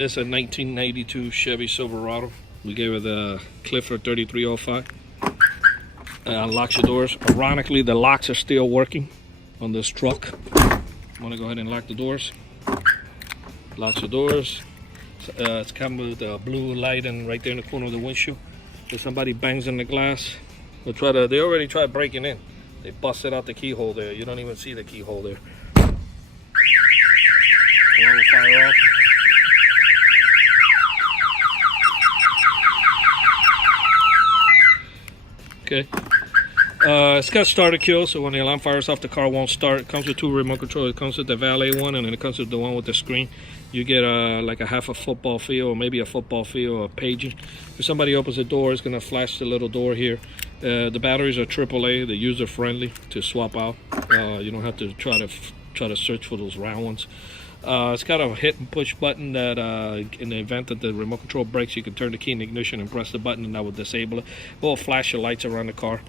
It's a 1992 Chevy Silverado. We gave it the Clifford 3305. Unlocks your doors. Ironically, the locks are still working on this truck. I'm gonna go ahead and lock the doors. Locks the doors. It's come with a blue light and right there in the corner of the windshield. If somebody bangs in the glass, they already tried breaking in. They busted out the keyhole there. You don't even see the keyhole there. Alarm will fire off. Okay. It's got starter kill, so when the alarm fires off, the car won't start. It comes with 2 remote controls. It comes with the valet one, and then it comes with the one with the screen. You get like a half a football field, or maybe a football field, or paging. If somebody opens the door, it's gonna flash the little door here. The batteries are AAA. They're user friendly to swap out. You don't have to try to search for those round ones. It's got a hit and push button that in the event that the remote control breaks, you can turn the key in the ignition and press the button, and that will disable it. It will flash your lights around the car.